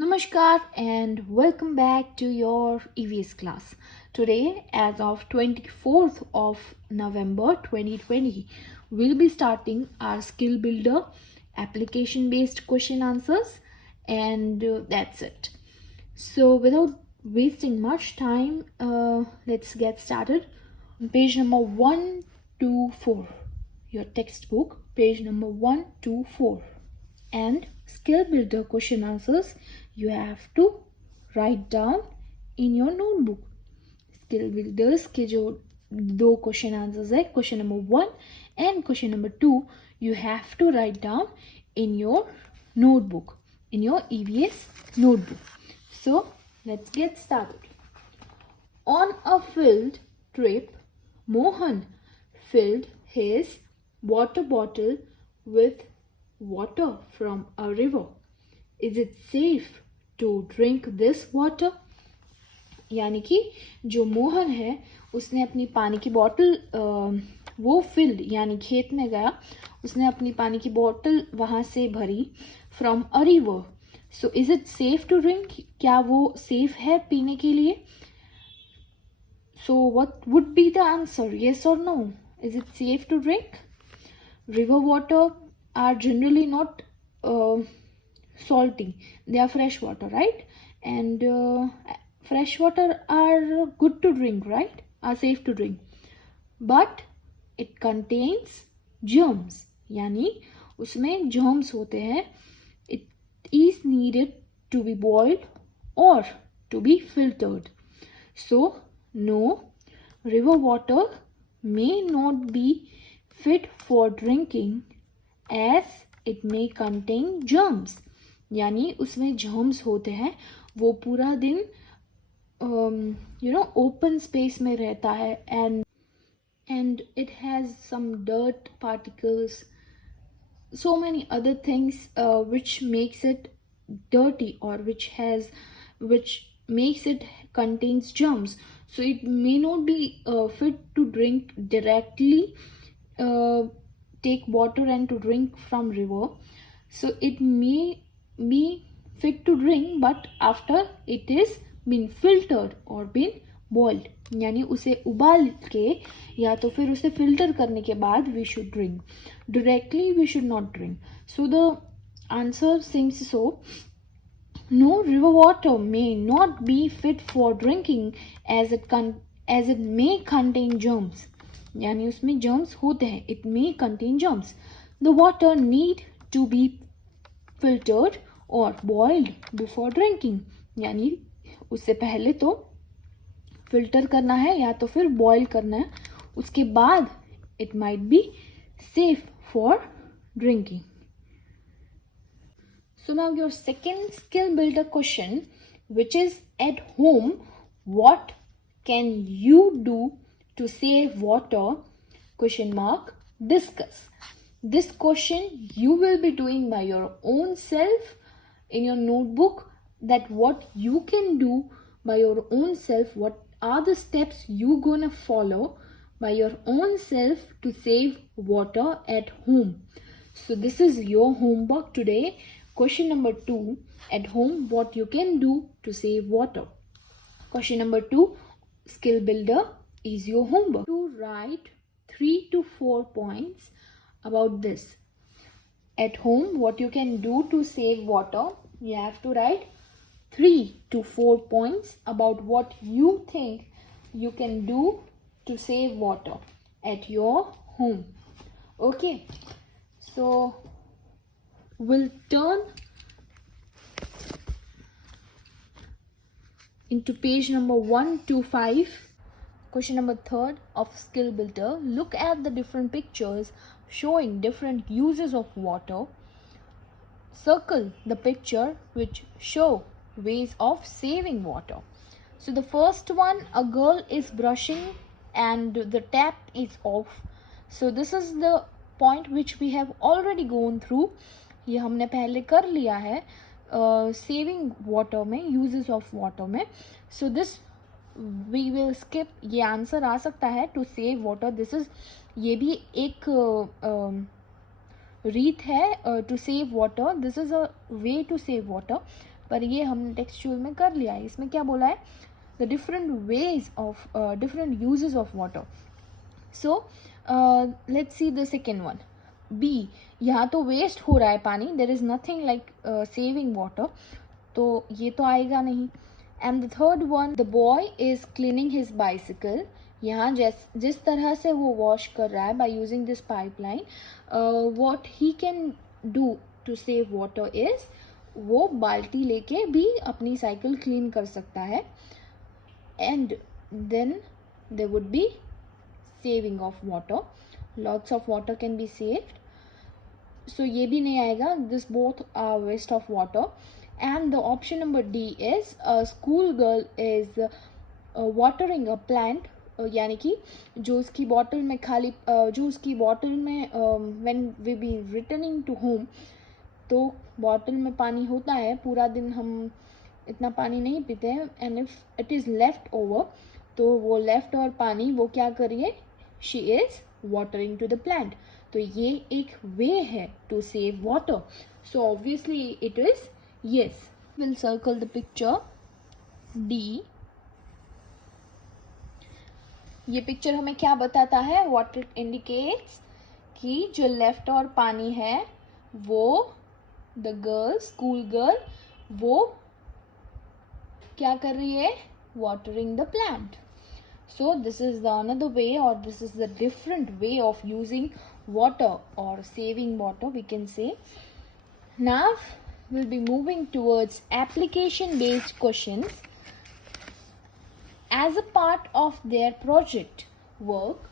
Namaskar and welcome back to your EVS class. Today, as of 24th of November 2020, we'll be starting our skill builder application based question answers, and that's it. So, without wasting much time, let's get started. Page number 124, your textbook, page number 124, and skill builder question answers you have to write down in your notebook. Skill builders के जो दो question answers है, question number 1 and question number 2, you have to write down in your notebook, in your EVS notebook. So let's get started. On a field trip, Mohan filled his water bottle with water from a river. Is it safe to drink this water? यानी कि जो मोहन है उसने अपनी पानी की बोतल वो फील्ड यानी खेत में गया, उसने अपनी पानी की बोतल वहाँ से भरी from a river. So is it safe to drink? क्या वो सेफ है पीने के लिए? So what would be the answer, yes और no? Is it safe to drink? River water are generally not salty, they are fresh water, right? And fresh water are good to drink, right? Are safe to drink, but it contains germs, यानी उसमें germs होते हैं. It is needed to be boiled or to be filtered. So no, river water may not be fit for drinking as it may contain germs. यानी उसमें germs होते हैं, वो पूरा दिन open space में रहता है, and it has some dirt particles, so many other things which makes it dirty, or which makes it contains germs. So it may not be fit to drink directly, take water and to drink from river. So it may be fit to drink, but after it is been filtered or been boiled, यानी उसे उबाल के या तो फिर उसे filter करने के बाद we should drink. Directly we should not drink. So the answer seems so. No, river water may not be fit for drinking as it may contain germs. यानी उसमें germs होते हैं. It may contain germs. The water need to be filtered or boiled before drinking. यानी उससे पहले तो filter करना है या तो फिर बॉयल करना है, उसके बाद it might be safe for drinking. So now your second skill builder question, which is at home, what can you do to save water? Question mark, discuss. This question you will be doing by your own self in your notebook, that what you can do by your own self, what are the steps you gonna follow by your own self to save water at home. So this is your homework today. Question number 2, at home what you can do to save water. Question number 2, skill builder, is your homework to write 3 to 4 points about this. At home what you can do to save water, you have to write 3 to 4 points about what you think you can do to save water at your home. Okay, so we'll turn into page number 125, question number 3 of skill builder. Look at the different pictures showing different uses of water. Circle the picture which show ways of saving water. So the first one, a girl is brushing and the tap is off. So this is the point which we have already gone through. ये हमने पहले कर लिया है saving water में, uses of water में. So this we will skip. ये answer आ सकता है to save water. This is, ये भी एक रीत है to save water. This is a way to save water. पर ये हमने टेक्सचुअल में कर लिया है. इसमें क्या बोला है, the different ways of different uses of water. So let's see the second one, B. यहाँ तो वेस्ट हो रहा है पानी, there is nothing like saving water, तो ये तो आएगा नहीं. And the third one, the boy is cleaning his bicycle. यहाँ जिस तरह से वो वॉश कर रहा है by using this pipeline, what he can do to save water is, वो बाल्टी लेके भी अपनी साइकिल क्लीन कर सकता है. And then there would be saving of water, lots of water can be saved. So ये भी नहीं आएगा, this both are waste of water. And the option number D is a school girl is watering a plant. यानी कि जो उसकी bottle में खाली जो उसकी बॉटल में when we be returning to home, तो बॉटल में पानी होता है, पूरा दिन हम इतना पानी नहीं पीते हैं, and if it is left over, तो वो लेफ्ट ओवर पानी वो क्या करिए, she is watering to the plant. तो ये एक वे है to save water. So obviously it is yes. We'll circle the picture D. ये पिक्चर हमें क्या बताता है, what it indicates, कि जो लेफ्ट और पानी है वो the girl, school girl, वो क्या कर रही है, watering the plant. So this is the another way, or this is the different way of using water or saving water, we can say. Now we'll be moving towards application based questions. As a part of their project work,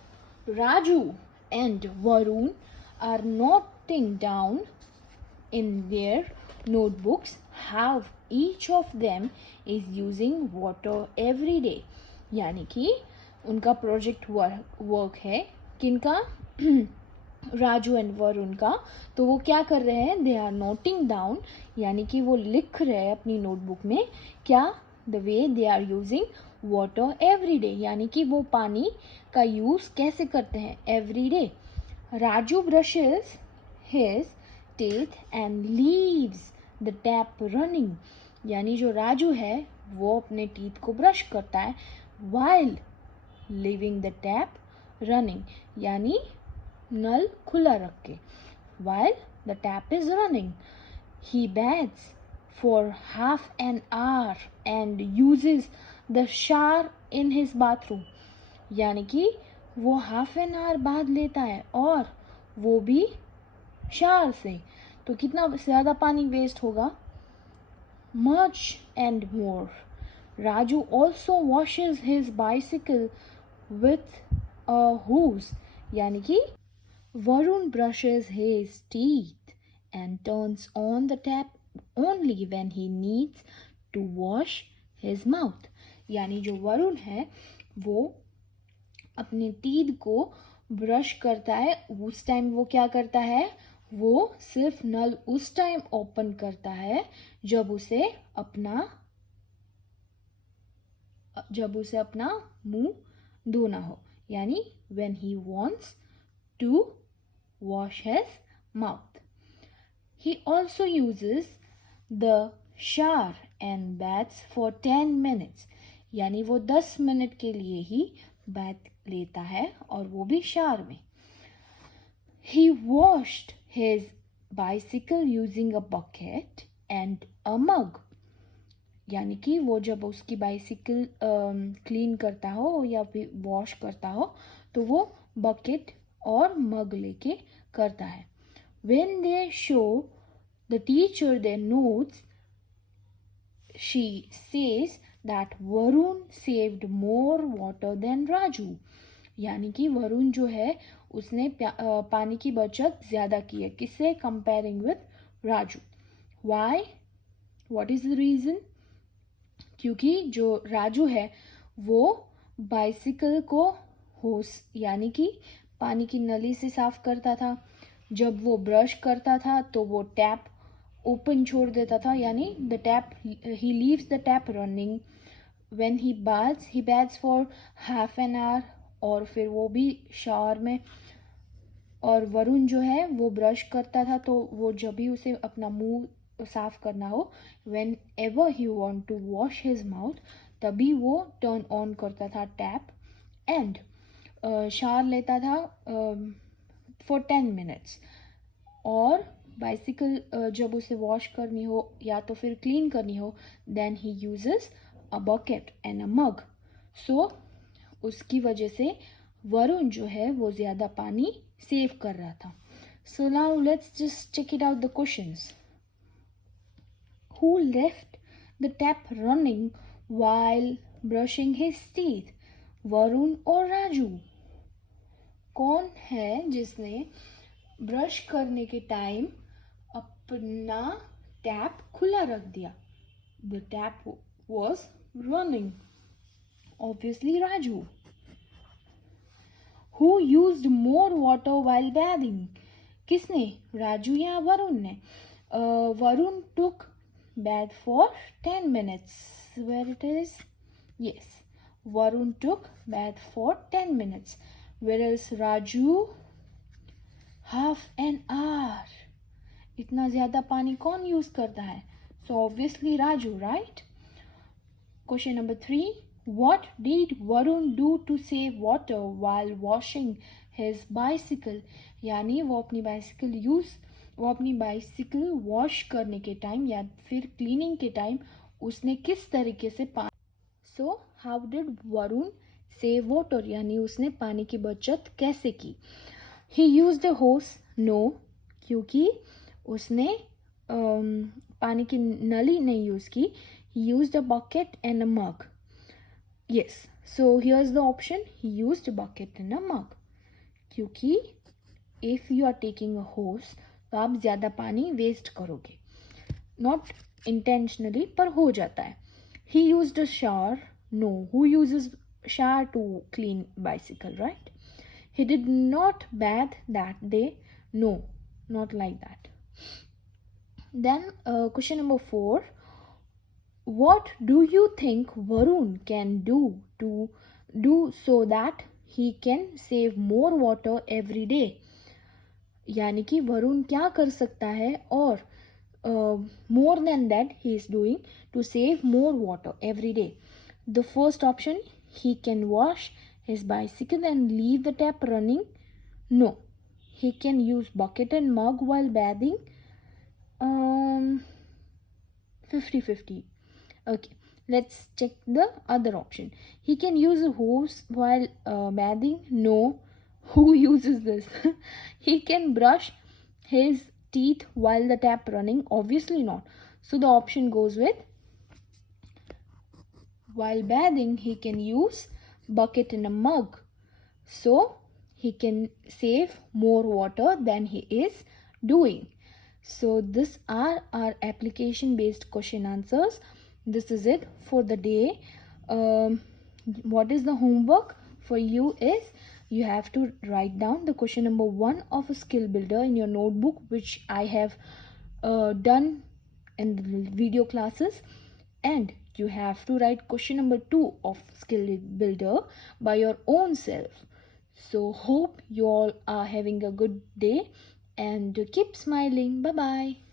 Raju and Varun are noting down in their notebooks how each of them is using water every day. यानी कि उनका project work है किनका, Raju and Varun का. तो वो क्या कर रहे हैं, दे आर नोटिंग डाउन, यानी कि वो लिख रहे हैं अपनी नोटबुक में क्या, the way they are using water every day, यानी कि वो पानी का यूज़ कैसे करते हैं every day. Raju brushes his teeth and leaves the tap running, यानी जो राजू है वो अपने टीथ को ब्रश करता है while leaving the tap running, यानी नल खुला रख के, while the tap is running. He bathes for half an hour and uses the shower in his bathroom. यानी कि वो हाफ एन आवर बाद लेता है और वो भी शावर से, तो कितना ज़्यादा पानी वेस्ट होगा, much and more. Raju also washes his bicycle with a hose, यानी कि Varun brushes his teeth and turns on the tap only when he needs to wash his mouth. यानी जो वरुण है वो अपने टीथ को ब्रश करता है, उस टाइम वो क्या करता है, वो सिर्फ नल उस टाइम ओपन करता है जब उसे अपना मुंह धोना हो, यानी when he wants to wash his mouth. He also uses the shower and baths for 10 minutes, यानी वो 10 मिनट के लिए ही bath लेता है और वो भी शावर में. He washed his bicycle using a bucket and a mug, यानी कि वो जब उसकी बाइसिकल क्लीन करता हो या फिर वॉश करता हो तो वो बकेट और मग लेके करता है. When they show the teacher their notes, she says that Varun saved more water than Raju, यानी कि वरुण जो है उसने पानी की बचत ज़्यादा की है, किससे, comparing with Raju. Why? What is the reason? क्योंकि जो राजू है वो बाइसिकल को होस यानी कि पानी की नली से साफ करता था, जब वो ब्रश करता था तो वो टैप ओपन छोड़ देता था, यानी the tap, he leaves the tap running. When he baths for half an hour, और फिर वो भी शावर में. और वरुण जो है वो ब्रश करता था, तो वो जब भी उसे अपना मुंह साफ करना हो, whenever he want to wash his mouth, तभी वो टर्न ऑन करता था टैप एंड शावर लेता था फॉर 10 मिनट्स. और बाइसिकल जब उसे वॉश करनी हो या तो फिर क्लीन करनी हो, then he uses a bucket and a mug. So उसकी वजह से वरुण जो है वो ज़्यादा पानी सेव कर रहा था. So now let's just check it out the questions. Who left the tap running while brushing his teeth? Varun और राजू. कौन है जिसने ब्रश करने के टाइम अपना टैप खुला रख दिया? The tap was running. Obviously Raju. Who used more water while bathing? किसने, राजू या वरुण ने? Varun took bath for 10 minutes. Where it is? Yes, Varun took bath for 10 minutes, whereas Raju half an hour. इतना ज़्यादा पानी कौन यूज़ करता है? So obviously Raju, right? Question number 3. What did Varun do to save water while washing his bicycle? यानी वो अपनी bicycle wash करने के टाइम या फिर क्लीनिंग के टाइम उसने किस तरीके से पानी. So how did Varun save water, यानी उसने पानी की बचत कैसे की? ही यूज्ड अ होस. नो, क्योंकि उसने पानी की नली नहीं यूज़ की. He used a bucket and a mug. Yes, so here's the option, he used a bucket and a mug. क्योंकि if you are taking a hose तो आप ज़्यादा पानी वेस्ट करोगे. नॉट इंटेंशनली, पर हो जाता है. He used a shower. No, who uses shower to clean bicycle, right? He did not bath that day. No, not like that. Then question number 4. What do you think Varun can do so that he can save more water every day? यानी कि वरुण क्या कर सकता है और more than that he is doing to save more water every day. The first option, he can wash his bicycle and leave the tap running. No, he can use bucket and mug while bathing. 50-50. Okay, let's check the other option. He can use a hose while bathing. No, who uses this? He can brush his teeth while the tap running. Obviously not. So the option goes with, while bathing he can use bucket and a mug, so he can save more water than he is doing. So these are our application based question answers. This is it for the day. What is the homework for you is, you have to write down the question number 1 of a skill builder in your notebook, which I have done in the video classes, and you have to write question number 2 of skill builder by your own self. So hope you all are having a good day and keep smiling. Bye bye.